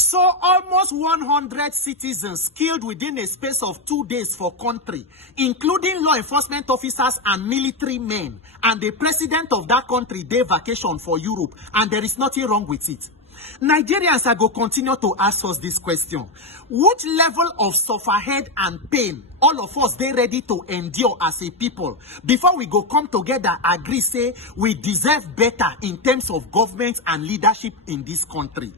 So almost 100 citizens killed within a space of 2 days for country, including law enforcement officers and military men. And the president of that country dey vacation for Europe, and there is nothing wrong with it. Nigerians are going to continue to ask us this question. Which level of sufferhead and pain all of us they ready to endure as a people before we go come together, agree, say we deserve better in terms of government and leadership in this country?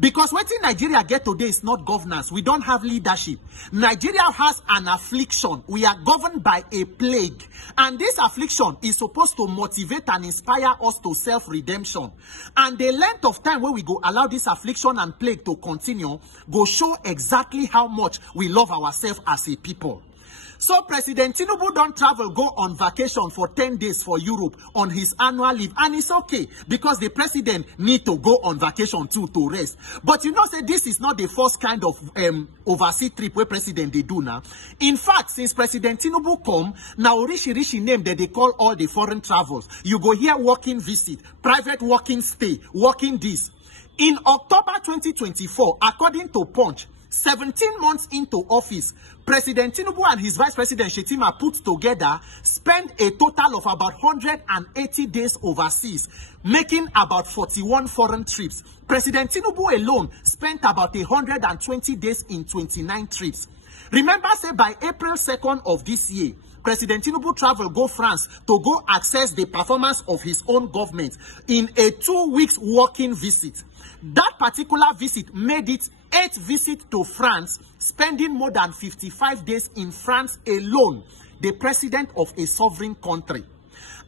Because what in Nigeria get today is not governance. We don't have leadership. Nigeria has an affliction. We are governed by a plague. And this affliction is supposed to motivate and inspire us to self-redemption. And the length of time where we go allow this affliction and plague to continue go show exactly how much we love ourselves as a people. So President Tinubu don't travel, go on vacation for 10 days for Europe on his annual leave. And it's okay because the president need to go on vacation too to rest. But you know, say this is not the first kind of overseas trip where president they do now. In fact, since President Tinubu come, now rishi name that they call all the foreign travels. You go here working visit, private working stay, working this. In October 2024, according to Punch, 17 months into office, President Tinubu and his Vice President Shettima put together spent a total of about 180 days overseas, making about 41 foreign trips. President Tinubu alone spent about 120 days in 29 trips. Remember, say by April 2nd of this year, President Tinubu traveled go France to go access the performance of his own government in a 2 weeks working visit. That particular visit made it 8 visits to France, spending more than 55 days in France alone, the president of a sovereign country.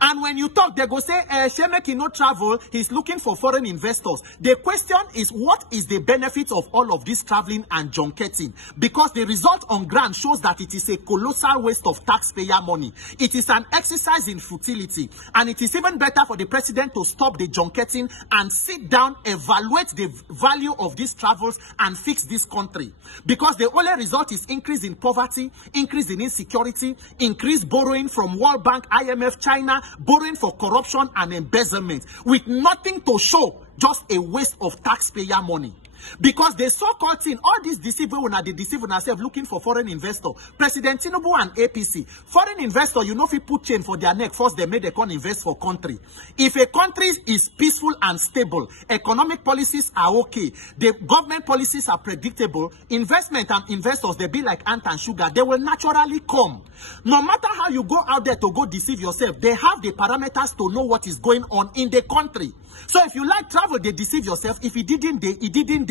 And when you talk, they go say, Shemeki no travel, he's looking for foreign investors. The question is, what is the benefit of all of this traveling and junketing? Because the result on ground shows that it is a colossal waste of taxpayer money. It is an exercise in futility. And it is even better for the president to stop the junketing and sit down, evaluate the value of these travels and fix this country. Because the only result is increase in poverty, increase in insecurity, increased borrowing from World Bank, IMF, China, borrowing for corruption and embezzlement with nothing to show, just a waste of taxpayer money. Because the so-called thing, all these deceiving when they deceive themselves looking for foreign investor. President Tinubu and APC, foreign investor, you know, if you put chain for their neck, first they made they can invest for country. If a country is peaceful and stable, economic policies are okay, the government policies are predictable, investment and investors, they be like ant and sugar, they will naturally come. No matter how you go out there to go deceive yourself, they have the parameters to know what is going on in the country. So if you like travel, they deceive yourself. If it didn't, it didn't.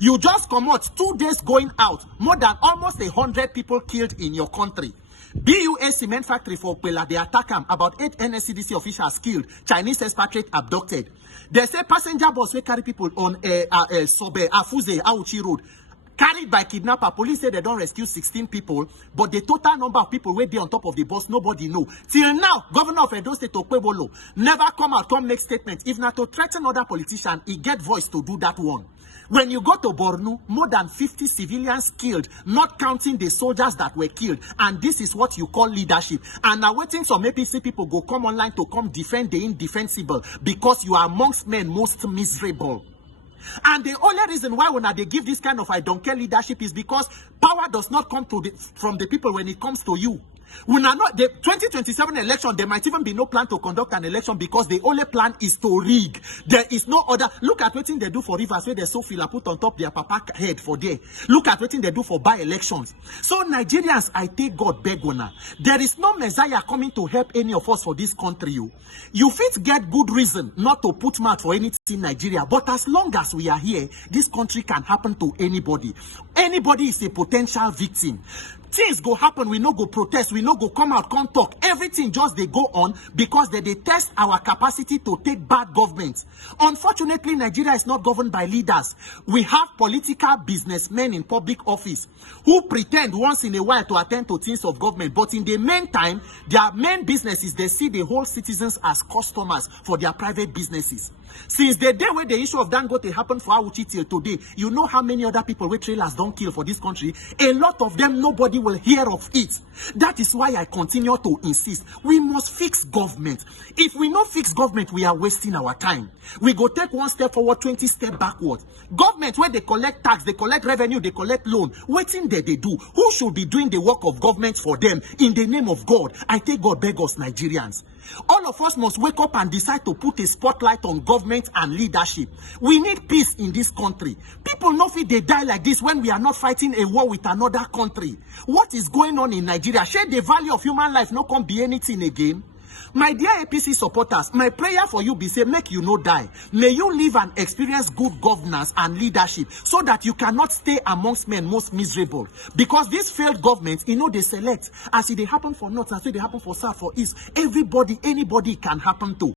You just come out 2 days going out, more than almost 100 people killed in your country. BUA cement factory for Pela, they attack them. About 8 NSCDC officials killed, Chinese expatriate abducted. They say passenger bus will carry people on Sobe, Afuze, Auchi Road, carried by kidnapper. Police say they don't rescue 16 people, but the total number of people were there on top of the bus, nobody know. Till now, Governor of Edo State, Okpebholo, never come out, come make statements. If not to threaten other politicians, he get voice to do that one. When you go to Borno, more than 50 civilians killed, not counting the soldiers that were killed. And this is what you call leadership. And now waiting some APC people go come online to come defend the indefensible because you are amongst men most miserable. And the only reason why when they give this kind of I don't care leadership is because power does not come from the people when it comes to you. When not the 2027 election, there might even be no plan to conduct an election because the only plan is to rig. There is no other. Look at what they do for Rivers where they so feel put on top their papa head for there. Look at what they do for by-elections. So Nigerians, I take God beg una. There is no Messiah coming to help any of us for this country. You fit get good reason not to put mouth for anything in Nigeria, but as long as we are here, this country can happen to anybody. Anybody is a potential victim. Things go happen, we no go protest, we no go come out, come talk. Everything just they go on because they test our capacity to take bad government. Unfortunately, Nigeria is not governed by leaders. We have political businessmen in public office who pretend once in a while to attend to things of government. But in the meantime, their main business is they see the whole citizens as customers for their private businesses. Since the day where the issue of Dangote happened for Auchi till today, you know how many other people with trailers don't kill for this country? A lot of them, nobody will hear of it. That is why I continue to insist. We must fix government. If we not fix government, we are wasting our time. We go take one step forward, 20 steps backward. Government, where they collect tax, they collect revenue, they collect loan, waiting there they do. Who should be doing the work of government for them in the name of God? I take God beg us Nigerians. All of us must wake up and decide to put a spotlight on government and leadership. We need peace in this country. People know if they die like this when we are not fighting a war with another country. What is going on in Nigeria? Share the value of human life not come be anything again. My dear APC supporters, my prayer for you be say, make you no die. May you live and experience good governance and leadership so that you cannot stay amongst men most miserable. Because this failed government, you know, they select. As it happen for North, as it happen for South, for East. Everybody, anybody can happen to.